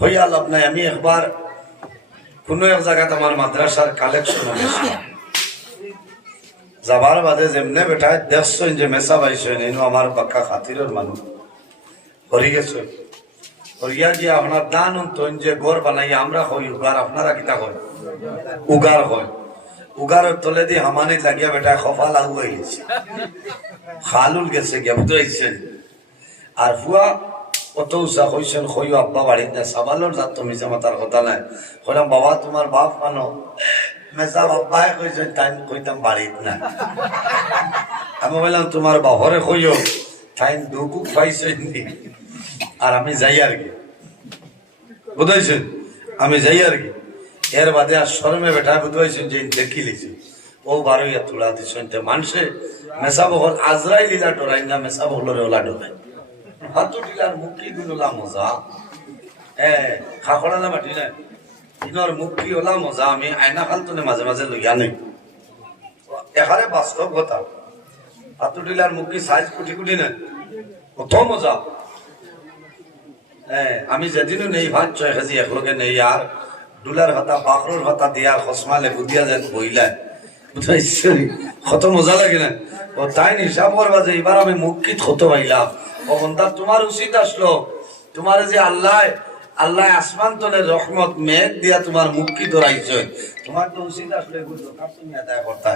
হইয়া লাভ নাই। আমি একবার কোনো এক জায়গাতে আমার মাদ্রাসার কালেকশন যাবার বাদে যেমনে বেটায় দেখছেন যে মেসা পাইছেন এনো আমার বাক্কা খাতিরের মানুষ হরি গেছে হরিয়া গিয়ে আপনার দান অন্তন যে গড় বানাই আমরা হই উগার আপনারা কিতা হয় উগার হয় উগারের তলে দিয়ে হামানি লাগিয়া বেটায় খফা লাগু হয়ে গেছে খালুল গেছে গিয়া বুঝাইছেন আর ফুয়া কত উৎসাহ হয়েছেন হইও আব্বা বাড়িতে না সাবালোর যাত তো মিশা মাতার কথা নাই কইলাম বাবা তোমার বাপ মানো মেসা বাপ্পায় কইছেন তাই কইতাম বাড়িত না আমি বললাম তোমার বাহরে কইও তাই দুকুক পাইছেন আর আমি যাই আর কি বুঝাইছেন আমি যাই আর কি এর বাদে আর শরমে বেটা বুঝাইছেন যে দেখি লিছি ও বারোইয়া তুলা দিছেন মানুষে মেসা বহল আজরাই লীলা ডরাই না মেসা বহলরে ওলা ডরাই হাতু টিলার মুখি গুলোলা মজা খাখড়া না মাটি নাই ইনর মুখি ওলা মজা আমি আয়না খালতুনে মাঝে মাঝে লইয়া নেই এখানে বাস্তব কথা হাতু টিলার মুখি সাইজ কুটি কুটি নেই কত মজা আমি যেদিনও নেই ভাত 6 কেজি একলগে নেই আর ডুলার ভাতা বাকরোর ভাতা দিয়া খসমালে বুদিয়া যায় বইলা বুঝাইছি কত মজা লাগে না ও তাই হিসাব করবা যে এবার আমি মুখি কত পাইলাম ও বন্ধা তোমার উচিত আসলো তোমার যে আল্লাহ আল্লাহ আসমান তলে রহমত মেঘ দিয়া তোমার মুখি ধরাইছে তোমার তো উচিত আসলো এগুলো তুমি আদায় করতে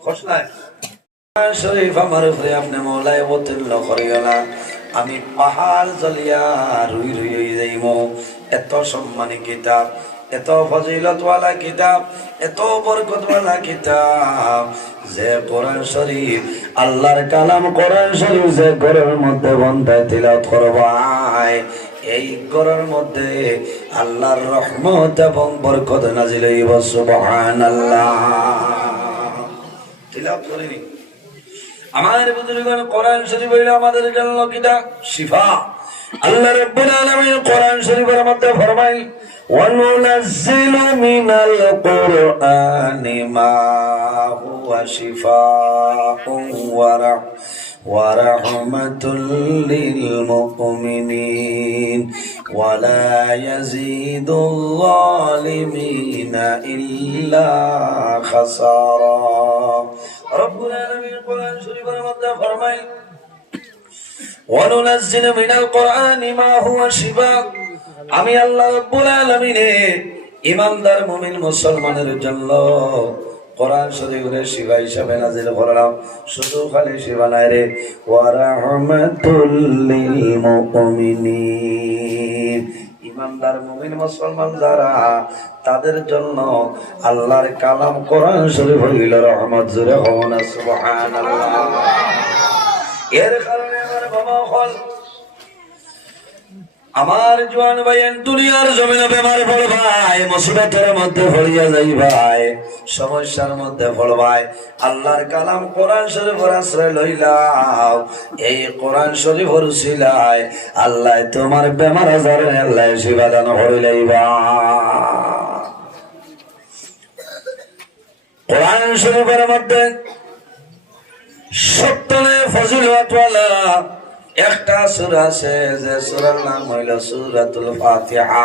খসলায় শরীফ আমার উপরে আপনি মৌলায় অবতীর্ণ করিও না আমি পাহাড় জ্বলিয়া রুই রুই হয়ে যাইব এত সম্মানী কিতাব এত ফজিলতওয়ালা কিতাব এত বরকতওয়ালা কিতাব যে কোরআন শরীফ আল্লাহর কালাম কোরআন শরীফ যে ঘরের মধ্যে বন্ধায় তিলাওয়াত করবাই এই ঘরের মধ্যে আল্লাহর রহমত এবং বরকত নাজিল হইব সুবহানাল্লাহ তিলাওয়াত করিনি আমার বুজুর্গগণ কোরআন শরীফ হইল আমাদের জন্য কিতাব শিফা আল্লাহ রাব্বুল আলামিন কোরআন শরীফের মধ্যে ফরমায় وَنُنَزِّلُ مِنَ الْقُرْآنِ مَا هُوَ شِفَاءٌ وَرَحْمَةٌ لِّلْمُؤْمِنِينَ وَلَا يَزِيدُ الظَّالِمِينَ إِلَّا خَسَارًا رب العالمين القرآن শরীফের মধ্যে ফরমায় وَنُنَزِّلُ مِنَ الْقُرْآنِ مَا هُوَ شِفَاءٌ আমি আল্লাহ রাব্বুল আলামিন ঈমানদার মুমিন মুসলমানের জন্য কোরআন শরীফের শিফা হিসেবে নাযিল করলাম শুধু খালি শিফা নাই রে ওয়া রাহমাতুল লিল মুমিনিন ঈমানদার মুমিন মুসলমান যারা তাদের জন্য আল্লাহর কালাম কোরআন শরীফ হইল রহমত জুরে হন সুবহানাল্লাহ এর কারণে আমার বাবা হল আমার জওয়ান ভাইয়ের দুনিয়ার জমিনে বেমার পড় ভাই মুসিবতের মধ্যে পড়িয়া যাই ভাই সমস্যার মধ্যে পড় ভাই আল্লাহর কালাম কোরআন শরীফের আশ্রয় লইলাও এই কোরআন শরীফের উসিলায় আল্লাহ তোমার বেমার আজারে আল্লাহ শিফা দান করিলাইবা কোরআন শরীফের মধ্যে সত্তরে ফজিলতওয়ালা একটা সূরা আছে যে সূরার নাম হইল সূরাতুল ফাতিহা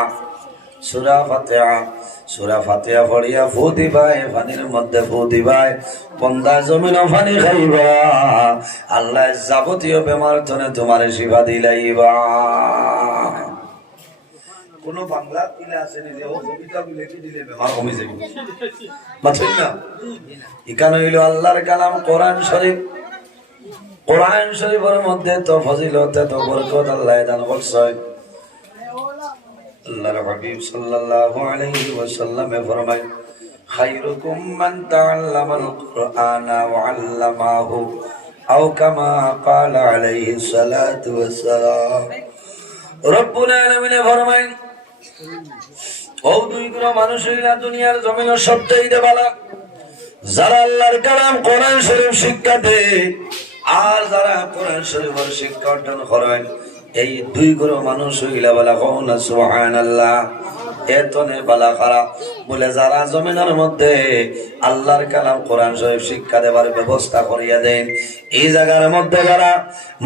সূরা ফাতিহা পড়িয়া ফু দিবাই পানির মধ্যে ফু দিবাই বন্দা জমিন পানি খাইবা আল্লাহ যাবতীয় বেমার তনে তোমার শিফা দিলাইবা কোন বাংলা পিলা আছে নিজে ও কবিতা লিখে দিলে বেমার কমে যাবে বুঝছেন না এখানে হইল আল্লাহর কালাম কোরআন শরীফ কোরআন শরীফের মধ্যে তো ফজিলত এত বরকত আল্লাহ দান করছে আল্লাহর হাবিব সাল্লাল্লাহু আলাইহি ওয়াসাল্লাম ফরমায় খায়রুকুম মান তাআল্লামাল কুরআনা ওয়া আল্লামাহু আও কামা ক্বালা আলাইহি সালাতু ওয়াসসালাম রব্বুল আলামিন ফরমায় ও দুই গ্রহ মানুষ হইলা দুনিয়ার জমিনের সবচেয়ে ভালো যারা আল্লাহর কালাম কোরআন শরীফ শিক্ষা দেয় আর যারা কোরআন শরীফের শিক্ষা অর্জন করেন এই দুই গ্রহ মানুষ হইলা বলা কোন সুবহানাল্লাহ এতনে বালা খারাপ বলে যারা জমিনের মধ্যে আল্লাহর কালাম কোরআন শরীফ শিক্ষা দেবার ব্যবস্থা করিয়া দেন এই জায়গার মধ্যে যারা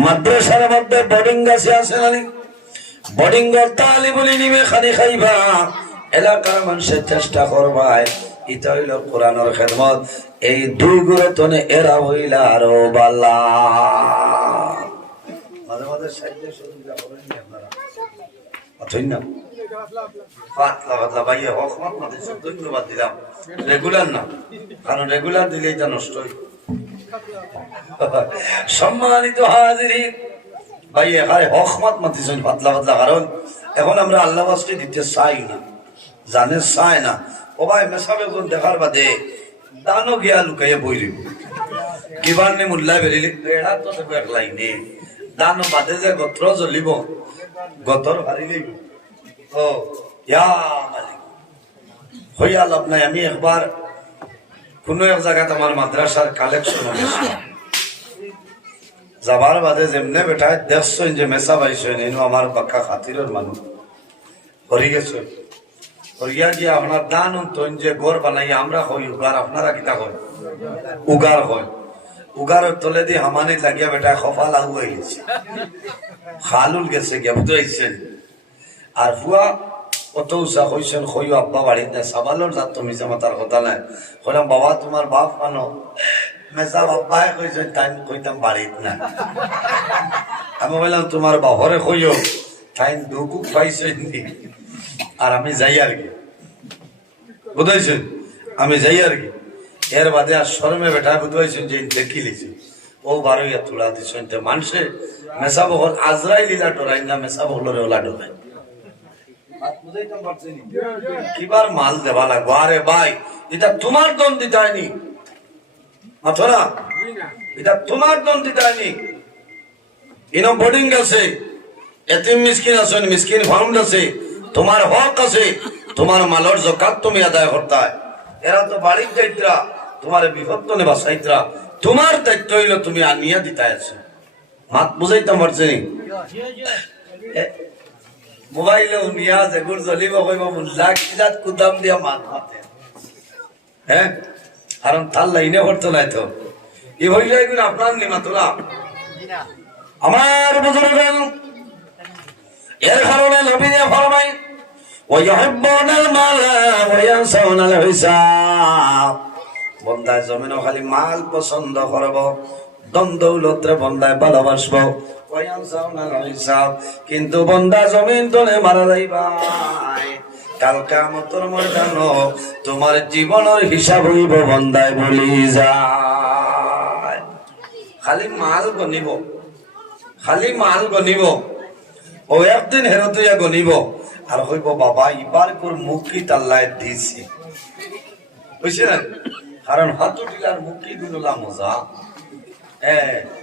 মাদ্রাসার মধ্যে বোর্ডিং গাছে আছে বোর্ডিং তালি বলি নিবে খানি খাইবা এলাকার মানুষের চেষ্টা করবাই এটা হইল কোরআনের খেদমত এই দুই গুরুত্বনে এরা হইলা আরো বালা মাঝে মাঝে সাহায্য সহযোগিতা করেন আপনারা অথই না পাতলা পাতলা ভাইয়া হকমত মাঝে ধন্যবাদ দিলাম রেগুলার না কারণ রেগুলার দিলে এটা নষ্ট হয় সম্মানিত হাজিরিন ভাই এখানে হকমত মাতিছেন পাতলা পাতলা কারণ এখন আমরা আল্লাহ বাসকে দিতে চাই না জানে চায় না ও ভাই মেসাবে দেখার বাদে দানো গিয়া লুকাইয়া বই দিব কিবার নে মুল্লা বেরিলি এড়া তো একলাই নে দানো বাদে যে গোত্র জ্বলিব গতর হারি গইব ও ইয়া মালিক হইয়া লাভ নাই আমি একবার কোনো এক জায়গাতে আমার মাদ্রাসার কালেকশন হয়েছে যাবার বাদে যেমনে বেটায় দেখছেন যে মেসা পাইছেন এনো আমার পাক্কা খাতিরের মানুষ হরি গেছে হরিয়া গিয়ে আপনার দান তৈন যে গড় বানাই আমরা হই উগার আপনারা কিতা হয় উগার হয় উগারের তলে দিয়ে হামানি লাগিয়া বেটায় খফা লাগু হয়ে গেছে খালুল গেছে গিয়া বুঝাইছেন আর ফুয়া কত উৎসাহ হয়েছেন হইও আব্বা বাড়িতে সাবালোর যাত তো মিশা মাতার কথা নাই কইলাম বাবা তোমার বাপ মানো মেসা বাপ্পায় কইছে তাই কইতাম বাড়িত না আমি বললাম তোমার বাহরে কইও তাই দুঃখ পাইছে আর আমি যাই আর কি বুঝাইছেন আমি যাই আর কি এর বাদে আর শরমে বেটা বুঝাইছেন যে দেখি লিছি ও বারোইয়া তুলা দিছেন মানুষে মেসা বহল আজরাই লীলা ডরাই না মেসা বহলরে ওলা ডরাই কিবার মাল দেওয়া লাগবো আরে ভাই এটা তোমার দন দিতে হয়নি মাথা এটা তোমার দন দিতে হয়নি ইনো বোর্ডিং আছে এতিম মিসকিন আছেন মিসকিন ফাউন্ড আছে তোমার হক আছে তোমার মালর যাকাত তুমি আদায় করতে হয় এরা তো বাড়ির দায়িত্রা তোমার বিপদ নেবা সাইত্রা তোমার দায়িত্ব হইল তুমি আনিয়া দিতে আছে মাত বুঝাইতাম পারছি মোবাইলে উনিয়া যেগুলো জ্বলিব কইব মুল্লা কিজাত কুদাম দিয়া মাত মাতে হ্যাঁ কারণ তার লাইনে করতো নাই তো ই হইলে এগুলো আপনার নিমা তোলা আমার বুজুর্গান এর কারণে নবী দিয়ে ফরমাই ওয়াইহিব্বুনাল মালা ওয়া ইয়ানসাউনাল হিসাব বন্দায় জমিনও খালি মাল পছন্দ করব দন দৌলতরে বন্দায় ভালোবাসব কিন্তু বন্দা জমিন তলে মারা যাইবাই কাল কিয়ামতের ময়দানে তোমার জীবনের হিসাব হইব বন্দায় বলি যায় খালি মাল গনিব ও একদিন হেরতুয়া গনিব আর কইব বাবা ইবার কোর মুখি তাল্লায় দিছি বুঝছি না কারণ হাতুটিলার মুখি গুলোলা মজা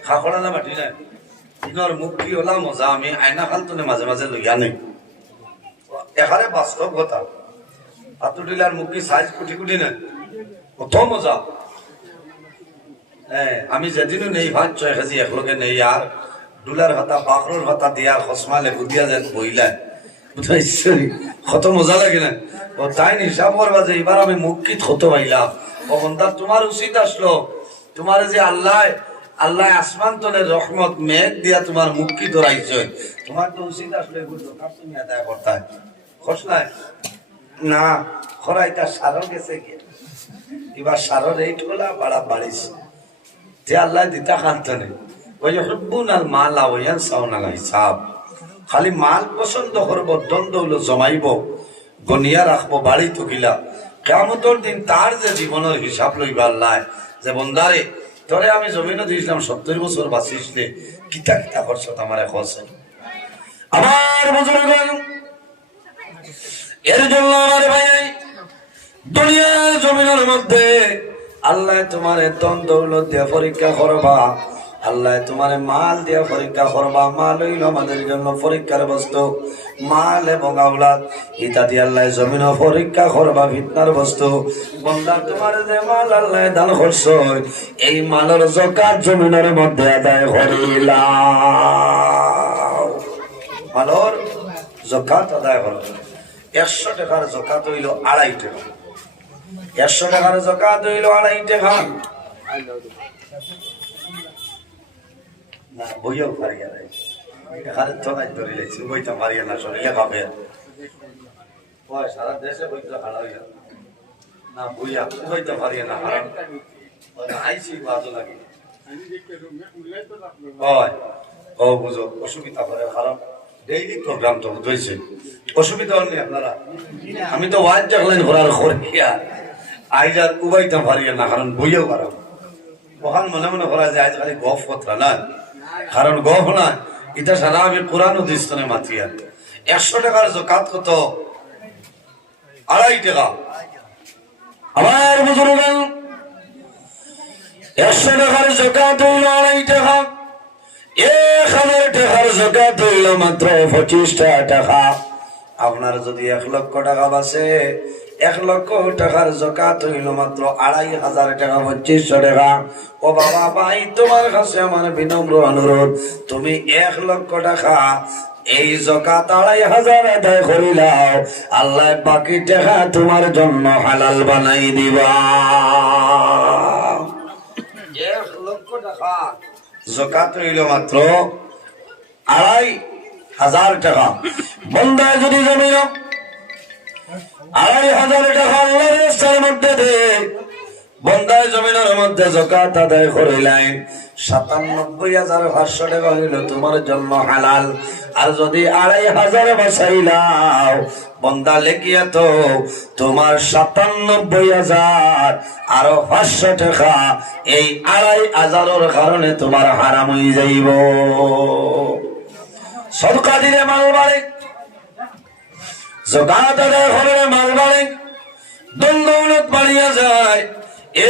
খাখড়া না মাটি না ইনর মুখি ওলা মজা আমি আয়না খালতনে মাঝে মাঝে লইয়া নেই এখানে বাস্তব কথা হাতুটিলার মুখি সাইজ কুটি কুটি না কত মজা আমি যেদিনও নেই ভাত 6 কেজি একলগে নেই আর ডুলার ভাতা বাকরোর ভাতা দিয়া খসমা লেবু দিয়া যেন বইলা বুঝাইছি কত মজা লাগে না ও তাই হিসাব করবা যে এবার আমি মুখিত হতে পাইলাম ও বন্ধা তোমার উচিত আসলো তোমার যে আল্লাহ আসমান তলে রহমত মেঘ দিয়া তোমার মুক্তি ধরাইছে তোমার তো উচিত আসলে তুমি আদায় করতে খোঁজ নাই না খরাইটা সারো গেছে গিয়ে এবার সারো রেট হলা বাড়া বাড়িছে যে আল্লাহ দিতা খান্ত নেই ওই হুব্বুনাল মালা ওয়া ইয়ানসাউনাল হিসাব খালি মাল পছন্দ করব দ্বন্দ্ব হলো জমাইব গনিয়া রাখবো বাড়ি থকিলা কিয়ামতের দিন তার যে জীবনের হিসাব লইবা আল্লাহ যে বন্দারে তোরে আমি জমিনে দিয়েছিলাম 70 বছর বাঁচিসলে কিতা কিতা করছ আমার খোঁজে আমার বুজুর্গগণ এর জন্য আমার ভাই দুনিয়ার জমিনের মধ্যে আল্লাহ তোমারে ধন দৌলত দিয়ে পরীক্ষা করবা আল্লাহ তোমারে মাল দিয়া পরীক্ষা করবা মাল হইল আমাদের জন্য পরীক্ষার বস্তু মাল এবং আওলাদ ইতা দিয়ে আল্লাহ জমিন পরীক্ষা করবা ফিতনার বস্তু বন্দা তোমার যে মাল আল্লাহ দান করছ এই মালের যাকাত জমিনের মধ্যে আদায় করিলাম মালের যাকাত আদায় করো 100 টাকার যাকাত হইল 2.5 টাকা 100 টাকার যাকাত হইল 2.5 টাকা না বইও পারিয়া এখানে তো নাই ধরে লেছি বইতে পারি না শরীরে খাবে সারা দেশে বইতে খাড়া হইয়া না বুঝা বইতে পারি না কারণ আইসি বাজো লাগে ও বুঝো অসুবিধা করে কারণ ডেইলি প্রোগ্রাম তো বুঝেছে অসুবিধা হল আপনারা আমি তো ওয়াজ জাগলেন ঘোরার করিয়া আইজার উবাইতে পারি না কারণ বইও পারো ওখান মনে মনে করা যায় আজ খালি গফ কথা না কারণ গফ না এটা সারা আমি কোরআন উদ্দিষ্টনে মাতিয়া 100 টাকার জকাত কত 2.5 টাকা আমার বুজুর্গ 100 টাকার জকাত হইল 2.5 টাকা 1000 টাকার জকাত হইল মাত্র 25 টাকা আপনার যদি 1 লক্ষ টাকা বাঁচে 1 লক্ষ টাকার জকাত হইল মাত্র 2500 টাকা 2500 টাকা ও বাবা ভাই তোমার কাছে আমার বিনম্র অনুরোধ তুমি 1 লক্ষ টাকা এই জকাত 2500 আদায় করিলাও আল্লাহ বাকি টাকা তোমার জন্য হালাল বানাই দিবা 1 লক্ষ টাকা জকাত হইল মাত্র 2500 টাকা বন্দায় যদি জমিল 2500 টাকা আল্লাহর রাস্তার মধ্যে দে বন্দায় জমিনের মধ্যে জকাত আদায় করিলেন 97,500 টাকা হইল তোমার জন্য হালাল আর যদি 2500 বাঁচাইলাও বন্দা লেখিয়া তো তোমার 97,000 আরো 500 টাকা এই 2500 কারণে তোমার হারাম হয়ে যাইব সদকা দিলে মাল বাড়ে যাকাত আদায় করলে মাল বাড়ে ধন দৌলত বাড়িয়া যায়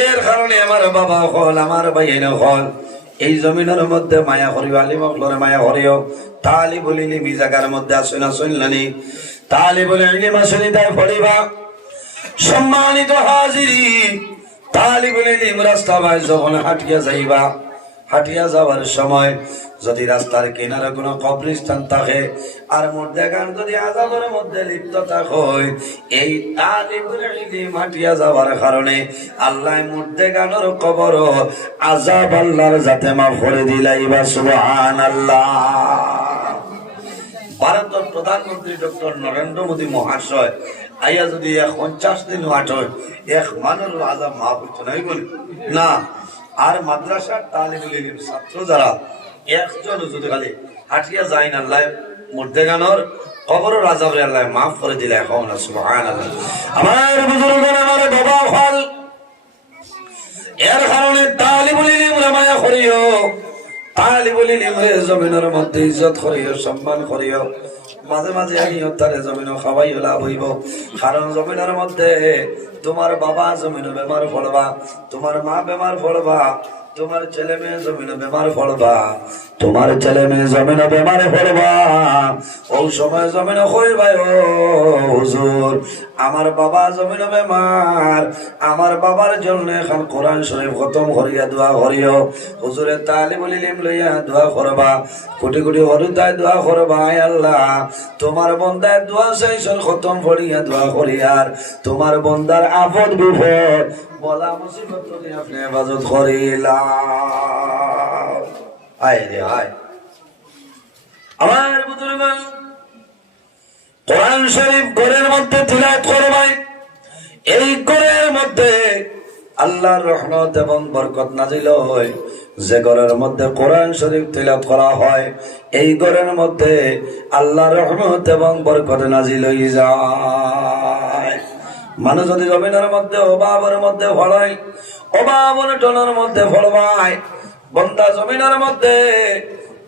এর কারণে আমার বাবা হল আমার ভাইয়ের হল এই জমিনের মধ্যে মায়া করিও আলী মখলরে মায়া করিও তালি বলিনি মি জায়গার মধ্যে আসুন আসুন নানি তালি বলিনি মাসুনি তাই পড়িবা সম্মানিত হাজিরি তালি বলিনি রাস্তা ভাই যখন হাঁটিয়া যাইবা হাঁটিয়া যাওয়ার সময় যদি রাস্তার কিনারে কোনো কবরস্থান থাকে আর মধ্যে গান যদি আযাবের মধ্যে লিপ্ত থাকে এই তালিবুল ইলম হাঁটিয়া যাওয়ার কারণে আল্লাহ মধ্যে গানের কবর আযাব আল্লাহর যাতে মাফ করে দিলাইবা সুবহানাল্লাহ ভারতের প্রধানমন্ত্রী ডক্টর নরেন্দ্র মোদী মহাশয় আইয়া যদি 50 দিন হাঁটয় এক মানুষ আযাব মাফ হইতো নাই বলি না আর মাদ্রাসার তালিবুল ইলম ছাত্র যারা একজন যদি খালি হাঁটিয়া যায় না আল্লাহ মধ্যে গানোর কবর আযাবের আল্লাহ মাফ করে দিলে এখন সুবহানাল্লাহ আমার বুজুর্গরা আমার বাবা হল এর কারণে তালিবুল ইলম মায়া করিও তালিবুল ইলম জমিনের মধ্যে ইজ্জত করিও সম্মান করিও মাঝে মাঝে আনিও তারে জমিনও খাওয়াইও লাভ হইব কারণ জমিনের মধ্যে তোমার বাবা জমিনও বেমার পড়বা তোমার মা বেমার পড়বা তোমার ছেলে মেয়ে জমিনে বেমার পড়বা তোমার ছেলে মেয়ে জমিনে বেমারে পড়বা ওই সময় জমিনে কইবা ও হুজুর আমার বাবা জমিনে বেমার আমার বাবার জন্য এখন কোরআন শরীফ খতম করিয়া দোয়া করিও হুজুরের তালিবুল ইলম লইয়া দোয়া করবা কোটি কোটি হরুতায় দোয়া করবা আয় আল্লাহ তোমার বন্দার দোয়া চাইছন খতম করিয়া দোয়া করিয়ার তোমার বন্দার আপদ বিপদ বলা মুসিবত তুমি আপনি হেফাজত করিলা আয় রে আয় আমার বুজুর্গগণ কোরআন শরীফ ঘরের মধ্যে তিলাওয়াত করবাই এই ঘরের মধ্যে আল্লাহর রহমত এবং বরকত নাজিল হয় যে ঘরের মধ্যে কোরআন শরীফ তিলাওয়াত করা হয় এই ঘরের মধ্যে আল্লাহর রহমত এবং বরকত নাজিল হয়ে যায় মানুষ যদি জমিনের মধ্যে অভাবের মধ্যে ফলায় অভাব অনটনের মধ্যে ফলবায় বন্দা জমিনের মধ্যে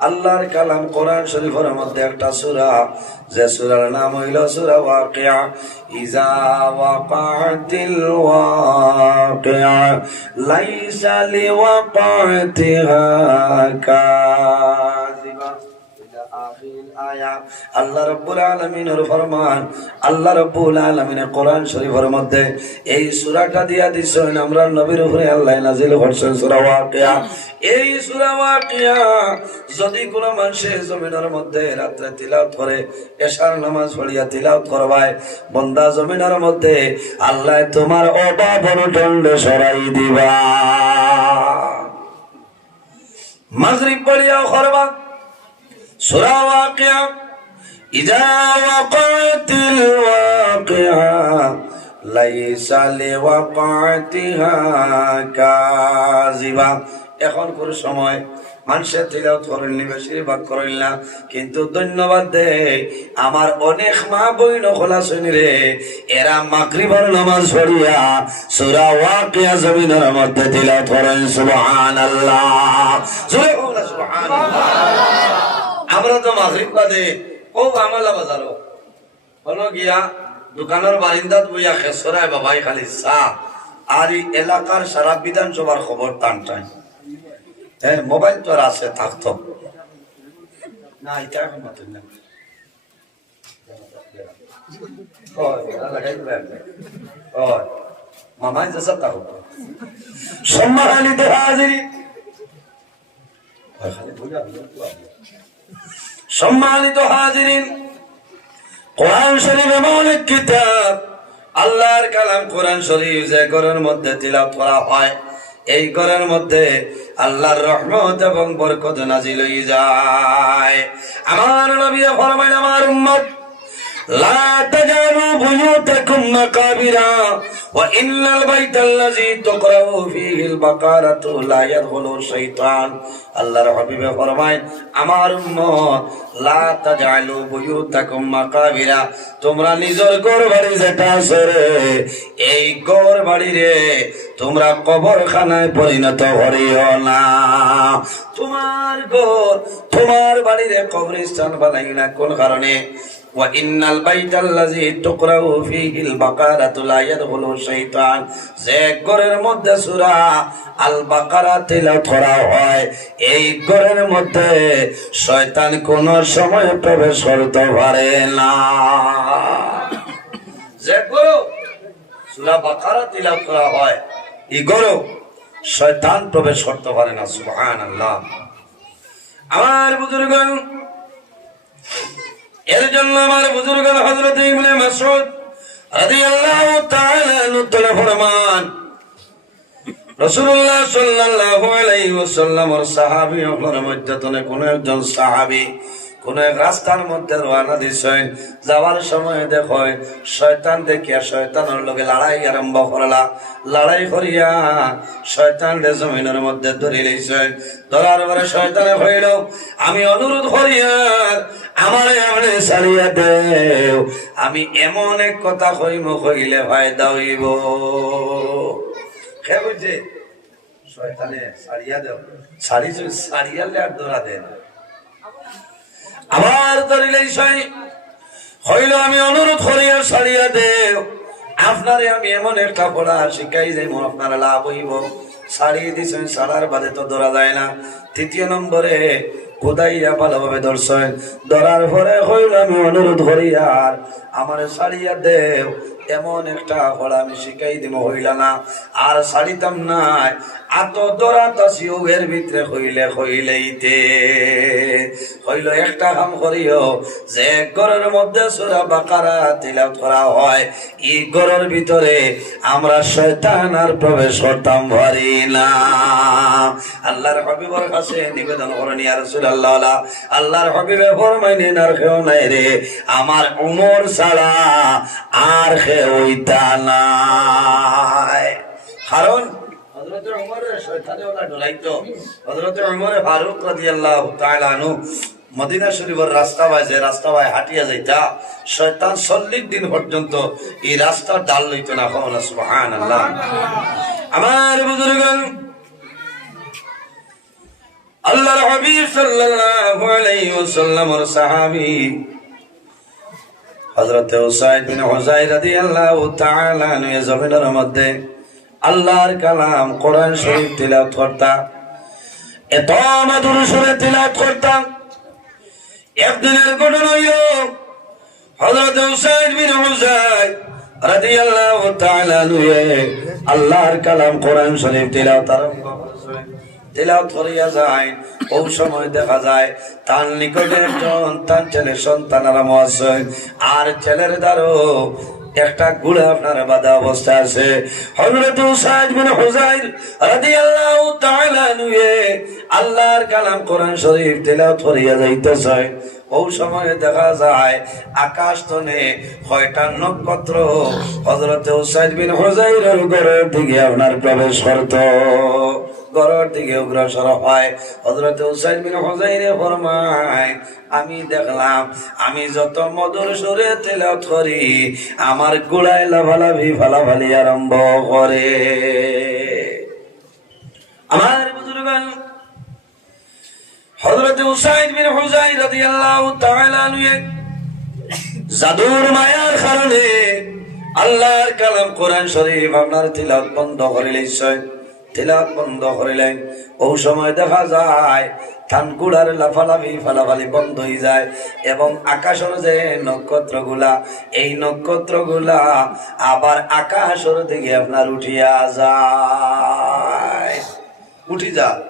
আল্লাহর কালাম কোরআন শরীফের মধ্যে একটা সূরা যে সূরার নাম হইল সূরা ওয়াকিয়া ইজা ওয়াকাতিল ওয়াকিয়া লাইসা লিওয়াকাতিহা কাযিবা আল্লাহ রাব্বুল আলামিনের ফরমান আল্লাহ রাব্বুল আলামিনের কোরআন শরীফের মধ্যে এই সূরাটা দিয়া দিছেন আমরা নবীর উপরে আল্লাহ নাযিল করছেন সূরা ওয়াকিয়া এই সূরা ওয়াকিয়া যদি কোন মানুষ জমিনের মধ্যে রাতে তিলাওয়াত করে এশার নামাজ পড়িয়া তিলাওয়াত করবায় বান্দা জমিনের মধ্যে আল্লাহ তোমার অভাব অনটন সরাই দিবা মাগরিব পড়িয়া করবা সূরা ওয়াকিয়া ইযা ওয়াকাতিল ওয়াকিয়া লাইসা লিওয়াকাতিহা কাযিবা। এখন কোন সময় মানুষের তিলাওয়াত করেননি, বেশিরভাগ করেন না, কিন্তু ধন্যবাদ দে আমার অনেক মা বইন খোলা শুনি রে, এরা মাগরিবের নামাজ পড়িয়া সূরা ওয়াকিয়া জমিনের মধ্যে তিলাওয়াত করেন। সুবহানাল্লাহ, জোরে বলো সুবহানাল্লাহ। আমরা তো মাগরিব বাদে ও আমলা বাজারও হলো গিয়া দোকানের বারিন্দাত বইয়া খেসরায় বাবাই খালি চা আর এই এলাকার সারা বিধানসভার খবর টান টান। হ্যাঁ, মোবাইল তো আর আছে, থাকতো না, এটা এখন মতন না। মামাই যে সব থাকতো সম্মানিত হাজিরি, সম্মানিত হাজিরিন, কোরআন শরীফ এমন এক কিতাব, আল্লাহর কালাম কোরআন শরীফ যে ঘরের মধ্যে তিলাওয়াত করা হয়, এই ঘরের মধ্যে আল্লাহর রহমত এবং বরকত নাজিল হয়ে যায়। আমার নবী ফরমায়, আমার উম্মত লা তাজালু বুয়ুতাকুম মাকাবিরা ওয়া ইন্নাল বাইতাল্লাযী তুকরাউ ফীহিল বাকারাতু লা ইয়াদখুলু শাইতান। আল্লাহর হাবিব ফরমায়, আমার উম্মত লা তাজালু বুয়ুতাকুম মাকাবিরা, তোমরা নিজের ঘর বাড়ি যেটা আছে রে, এই ঘর বাড়ি রে তোমরা কবরখানায় পরিণত করিও না। তোমার ঘর, তোমার বাড়ি রে কবরস্থান বানাই না। কোন কারণে? ওয়া ইন্নাল বাইতাল্লাযী তুকরাউ ফীহিল বাকারাতু লা ইয়াদখুলু শাইতান, যে ঘরের মধ্যে সূরা আল বাকারা তিলাওয়াত করা হয়, এই ঘরের মধ্যে শয়তান কোন সময় প্রবেশ করতে পারে না। যে ঘর সূরা বাকারা তিলাওয়াত করা হয়, এই ঘরে শয়তান প্রবেশ করতে পারে না। সুবহানাল্লাহ। আমার বুজুর্গগণ, এর জন্য আমার বুজুর্গ হযরত ইবনে মাসউদ রাদিয়াল্লাহু তাআলা আনহু ফরমান, রাসূলুল্লাহ সাল্লাল্লাহু আলাইহি ওয়াসাল্লামের সাহাবী হলের মধ্যে কোন একজন সাহাবী কোন এক রাস্তার মধ্যে রওনা দিছেন। যাওয়ার সময় দেখো শয়তান দেখিয়া শয়তানের লগে লড়াই আরম্ভ করলা। লড়াই করিয়া শয়তানকে জমিনের মধ্যে ধরে লইছেন। ধরার পরে শয়তানে কইল, আমি অনুরোধ করিয়ার আমারে আমনে ছাড়িয়া দেও, আমি এমন এক কথা কইম কইলে ফায়দা হইব। কে বুঝছে? শয়তানে ছাড়িয়া দেও, ছাড়িয়ালে আর ধরা দেন। আবার ধরিলেই হইল, আমি অনুরোধ করিয়া ছাড়িয়া দেও, আপনারে আমি এমন একটা পড়া শিখাই যাইব, আপনারা লাভ হইব। ছাড়িয়ে দিছেন, ছাড়ার বাদে তো ধরা যায় না। তৃতীয় নম্বরে কোদাইয়া ভালোভাবে ধরছেন। ধরার পরে হইল, আমি অনুরোধ করিয়া আমারে ছাড়িয়া দেও, এমন একটা পড়া আমি শিখাই দিব। হইল না, আর ছাড়িতাম নাই। আত দরাতাছিও এর ভিতরে হইলেইতে হইল একটা কাম করিও, যে ঘরের মধ্যে সূরা বাকারা তিলাওয়াত করা হয়, এই ঘরের ভিতরে আমরা শয়তান আর প্রবেশ করতাম পারি না। আল্লাহর হাবিবের কাছে নিবেদন করেন, ইয়া রাসূলুল্লাহ, আল্লাহর হাবিবে ফরমাইলেন, আর কেউ নাই রে আমার উমর ছাড়া আর কেউ হইতা নাই। কারণ হযরত উমরের শয়তানে ওলা ডরাইতো। হযরত উমর ফারুক রাদিয়াল্লাহু তাআলা আনহু মদিনা শরীফের রাস্তা বাজে রাস্তা বাই হাঁটিয়া যাইতা, শয়তান 40 দিন পর্যন্ত এই রাস্তার ডাল লইতো না। সুবহানাল্লাহ। আমার বুজুর্গগণ, আল্লাহর হাবিব সাল্লাল্লাহু আলাইহি ওয়াসাল্লামের সাহাবী হযরত উসাইদ বিন হুযাইর রাদিয়াল্লাহু তাআলা আনহু জমিনের মধ্যে আল্লাহর কালাম কোরআন শরীফ তিলাওয়াত করতা, এত মধুর সুরে তিলাওয়াত করতা। একদিনের ঘটনা হইল, হযরত উসাইদ বিন হুযাইর রাদিয়াল্লাহু তাআলা আনহু আল্লাহর কালাম কোরআন শরীফ তিলাওয়াত আরম্ভ করেছেন। তিলাওয়াত করিয়া যায়, ওই সময় দেখা যায় তার নিকটে একজন তার ছেলে সন্তান আরাম আছে, আর ছেলের দ্বারও একটা গুড়া আপনার বাধা অবস্থা আছে। হযরত উসাইদ বিন হুযাইর রাদিয়াল্লাহু তাআলা আনহু আল্লাহর কালাম কোরআন শরীফ তেলাওয়াত করিয়া যাইতেছে। ওই সময় দেখা যায় আকাশ তলে কয়টা নক্ষত্র হযরত উসাইদ বিন হুযাইরের ঘরের দিকে আপনার প্রবেশ করত, ঘরের দিকে অগ্রসর হয়। হযরত উসাইদ বিন হুযাইর ফরমায়, আমি দেখলাম আমি যত মধুর সুরে তেলাওয়াত করি আমার গোড়ায় লাফালাফি ফালাফালি আরম্ভ করে। আমার বুজুর্গান, হযরত উসাইদ বিন হুযাইর রাদিয়াল্লাহু তাআলা আনহু জাদুর মায়ার কারণে আল্লাহর কালাম কোরআন শরীফ আপনার তিলাওয়াত বন্ধ করে লইছেন, তিলাওয়াত বন্ধ করিলেন। ওই সময় দেখা যায় ধানকুড়ার লাফালাফি ফালাফালি বন্ধ হয়ে যায় এবং আকাশের যে নক্ষত্রগুলা, এই নক্ষত্রগুলা আবার আকাশের দিকে আপনার উঠিয়া যায়, উঠি যায়।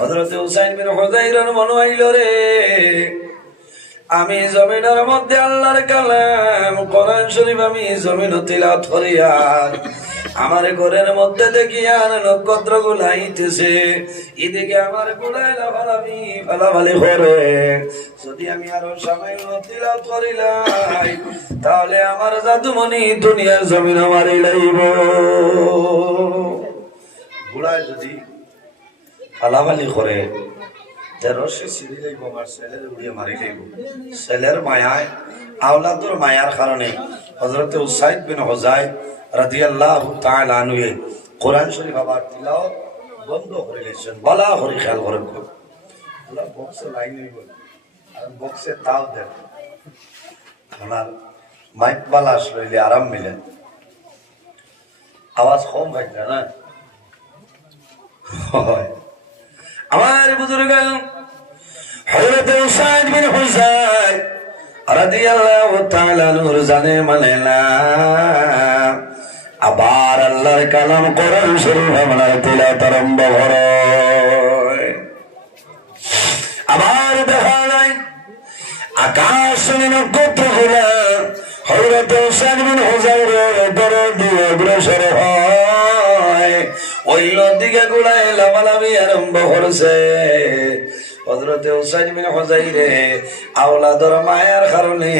হযরত উসাইদ বিন হুযাইরের মনে হইল রে, আমি জমিনের মধ্যে আল্লাহর কালাম কোরআন শরীফ আমি জমিন তিলাওয়াত করিয়া আমার ঘরের মধ্যে দেখি আর নক্ষত্র গুলা আইতেছে, এদিকে আমার গোলায় লাফালাফি ফালাফালি করে। যদি আমি আরো সময় তিলাওয়াত করিলাই তাহলে আমার জাদুমণি দুনিয়ার জমিন মারি লাইব। গোলায় যদি ফালাফালি করে রশি ছিঁড়ি লাইব, আমার ছেলের উড়িয়ে মারি লাইব। ছেলের মায়ায় আওলাদুর মায়ার কারণে হযরত উসাইদ বিন হুযাইর রাদিয়াল্লাহু তাআলা আনহু কোরআন শরীফ আবার তিলাওয়াত বন্ধ করে দিয়েছেন। বলা হরি খেয়াল করেন, আল্লাহ বক্সে লাইন হইব আর বক্সে তাও দেন, আপনার মাইক বালাস লইলে আরাম মিলে, আওয়াজ কম ভাইটা না। আমার বুজুর্গ হযরত উসাইদ বিন হুযাইর রাদিয়াল্লাহু তাআলা আনহু জানে মানে না, আবার আল্লাহর কালাম কোরআন শরীফ আপনার তিলাওয়াত আরম্ভ করে। আবার দেখা যায় আকাশ নক্ষত্রগুলা হযরত উসাইদ বিন হুযাইরের ঘরের দিকে অগ্রসর হয়, ওই দিকে গুলায় লাফালাফি আরম্ভ করছে। হযরত উসাইদ বিন হুযাইর আওলাদর মায়ার কারণে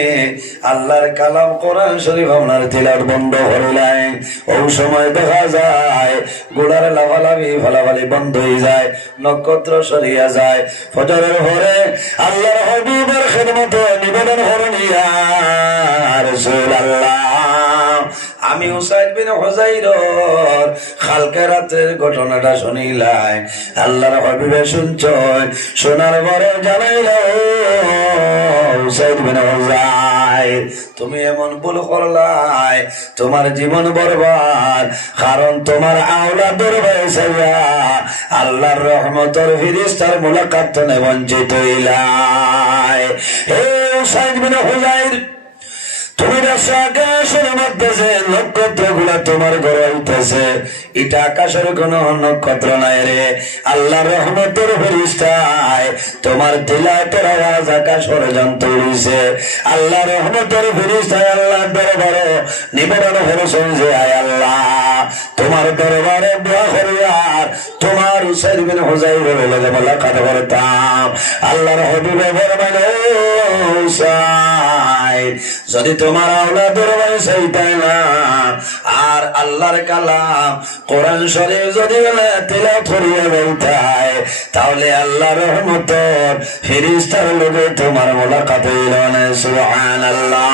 আল্লাহর কালাম কোরআন শরীফ আপনার তিলাওয়াত বন্ধ করিলেন। ওই সময় দেখা যায় গোলার লাফালাফি ফালাফালি বন্ধ হয়ে যায়, নক্ষত্র সরিয়া যায়। ফজরের পরে আল্লাহর হাবিবের খিদমতে নিবেদন করেন, ইয়া রাসূলুল্লাহ, আমি উসাইদ বিন হুযাইরের কালকে রাতের ঘটনাটা শুনিলাই। আল্লাহর হাবিবে শুনছেন, শোনার পরে জানাইল উসাইদ বিন হুযাইর তুমি এমন ভুল করলাই, তোমার জীবন বরবাদ, কারণ তোমার আওলাদের বয়সে আল্লাহর রহমতের ফেরেশতার মুলাকাত থেকে বঞ্চিত হইলাই। হে উসাইদ বিন হুযাইর, তুমি আকাশের মধ্যে যে নক্ষত্র গুলা তোমার ঘরে হইতেছে, এটা আকাশের কোন নক্ষত্র নাই রে, আল্লাহর রহমতের ফেরেশতায় তোমার তিলাওয়াতের আওয়াজ আকাশ পর্যন্ত উড়িছে। আল্লাহর রহমতের ফেরেশতায় আল্লাহর দরবারে নিবেদন করেছেন যে আয় আল্লাহ, তোমার দরবারে দোয়া করিয়া তোমার উসাইদ বিন হুযাইরের লগে মুলাকাত করতাম। আল্লাহর হাবিবে ফরমাইলেন, উসাইদ, যদি তোমার আওলাদের বয়সে তাই না আর আল্লাহর কালাম কোরআন শরীফ যদি তিলাওয়াত করিয়া যাইতাই, তাহলে আল্লাহর রহমতের ফেরেশতার লগে তোমার মুলাকাত হইল না। সুবহানাল্লাহ।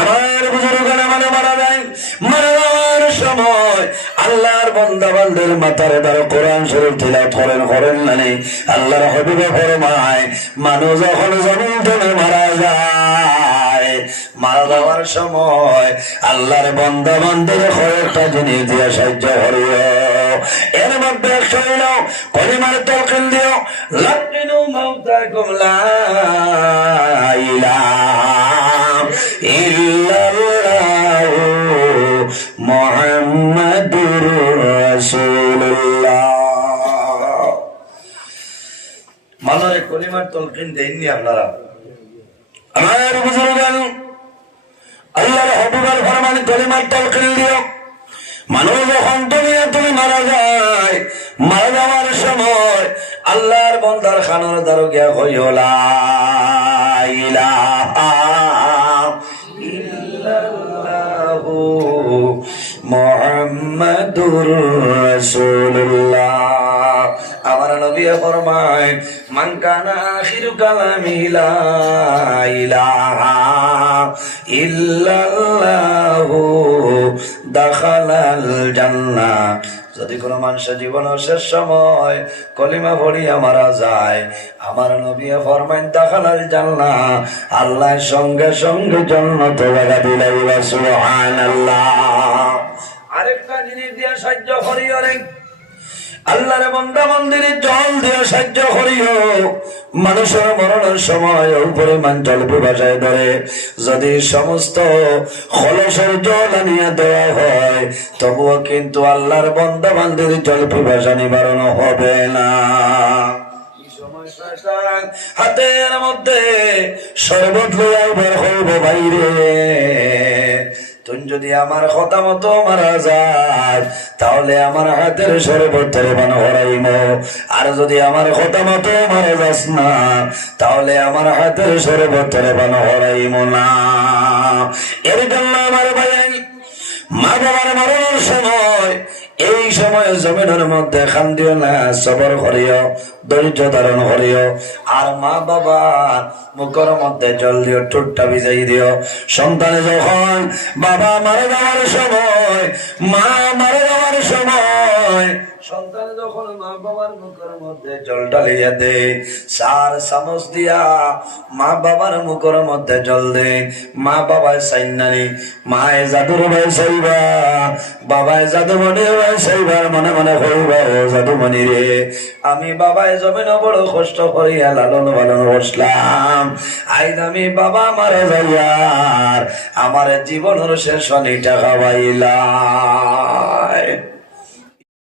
আমার বুজুর্গরা মানে মারা যায়, মারা যাওয়ার সময় আল্লাহর বান্দা বান্দার মাথার দ্বার কোরআন শরীফ তিলাওয়াত করেন না। আল্লাহর হাবিবে ফরমায়, মানুষ যখন জমিন থেকে মারা যায়, মারা যাওয়ার সময় আল্লাহর বান্দা বান্দার কয়েকটা জিনিস দিয়ে সাহায্য করিও। এর মধ্যে একটা হইল কলিমার তালকিন দিও, লাকিনু মাউতাকুম লা ইলাহা ইল্লাল্লাহু মুহাম্মাদুর রাসূলুল্লাহ। মানরে কলিমার তালকিন দেননি আপনারা। আমার বুজুর্গান, আল্লাহর হাবিবের যখন কলিমার তালকিন দিও, মানুষ যখন দুনিয়া তুমি মারা যায়, মারা যাওয়ার সময় আল্লাহর বান্দার খানোর দ্বারা গিয়া হইও লা ইলাহা ইল্লাল্লাহু মুহাম্মাদুর রাসূলুল্লাহ। আমার নবী ফরমায়, মান কানা আখিরু কালামি লা ইলাহা ইল্লাল্লাহু দাখালাল জান্নাহ। যদি কোনো মানুষের জীবনের শেষ সময় কলিমা পড়িয়া মারা যায়, আমার নবী ফরমায় দাখালাল জান্নাহ, আল্লাহ সঙ্গে সঙ্গে জান্নাত লাগা দিলাইবা। সুবহানাল্লাহ। আরেকটা জিনিস দিয়া সাহায্য করিও রে, আল্লাহর বান্দা মন্দিরে জল দিয়ে সাহায্য করিও। মানুষের মরণের সময় উপরে মান জল পিপাসায় ধরে, যদি সমস্ত খলসের জল আনিয়া দেওয়া হয়, তবুও কিন্তু আল্লাহর বান্দা মন্দিরে জল পিপাসা নিবারণ হবে না। হাতের মধ্যে শরবত লইয়া বের হইব বাইরে, তুমি যদি আমার কথা মতো মারা যায়, তাহলে আমার হাতের শরবত পান হরাইম। আর যদি আমার কথা মতো মারা যাস না, তাহলে আমার হাতের শরবত পান হরাইম না। এর জন্য আমার ভাই, মা বাবার মরণের সময়, এই সময় জমিনের মধ্যে খান্দিও না, সবর করিও, ধৈর্য ধারণ করিও। আর মা বাবার মুখের মধ্যে জল দিও, ঠোঁটটা ভিজাই দিও। সন্তানে যখন বাবা মারা যাওয়ার সময়, মা মারা যাওয়ার সময়, সন্তান যখন মা বাবার মুখের মধ্যে জল ঢালিয়া দে, 4 চামচ দিয়া মা বাবার মুখের মধ্যে জল দে। মা বাবায় সাইনানি, মায়ে জাদুর ভাই সাইবা, বাবায় জাদুমণি ভাই সাইবার, মনে মনে কইবা, ও জাদুমণি রে, আমি বাবায় জমিন বড় কষ্ট করিয়া লালন পালন বসলাম, আইজ আমি বাবা মারা যাইয়ার আমার জীবনের শেষ অনিটা খাওয়াইলাম।